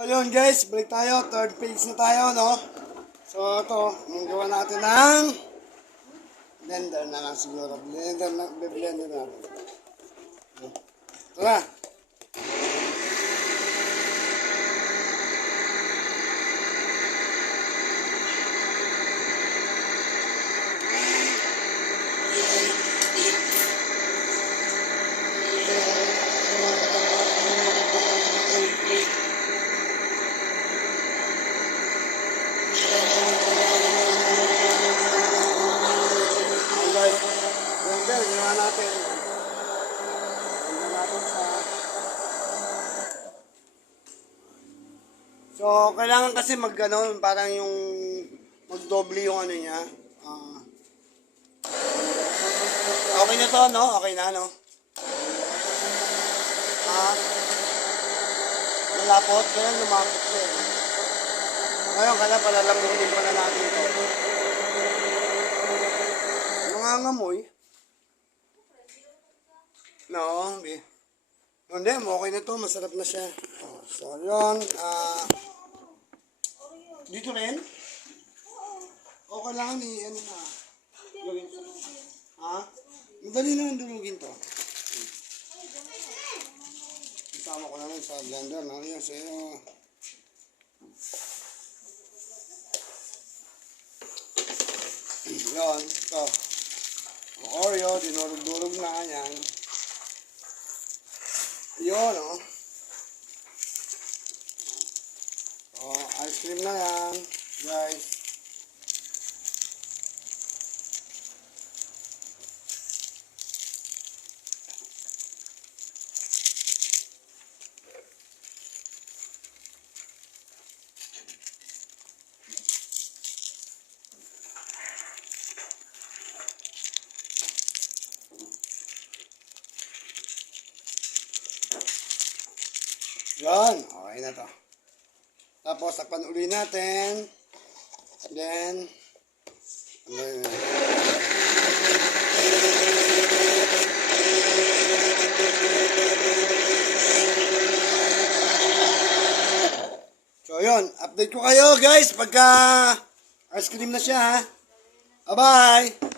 So yun guys, balik tayo. Third page na tayo, no? So ito, ang gawa natin ng blender na lang siguro. Blender na natin. Ito na. Blender, ginawa natin. So, kailangan kasi mag-ano, parang yung mag-doble yung ano niya. Okay na to, no? Okay na, no? Malapot. Kaya lumapot ko eh. Ngayon, kaya palalambutin pa na natin ito. Nangangamoy. No, hindi, okay na to. Masarap na siya. So, yun. Dito rin? Okay lang ni ano na. Gawin. Ha? Madali na durugin to. Isama ko naman sa blender. Yan sa'yo. Yan. Ito. Oreo. Dinurog-durog na. Yan. Yun, oh. Oh, ice cream na yan, guys. Yan, okay na to. Tapos, takpan uli natin. Then, so, yun. Update ko kayo, guys, pagka ice cream na siya, ha. Bye-bye!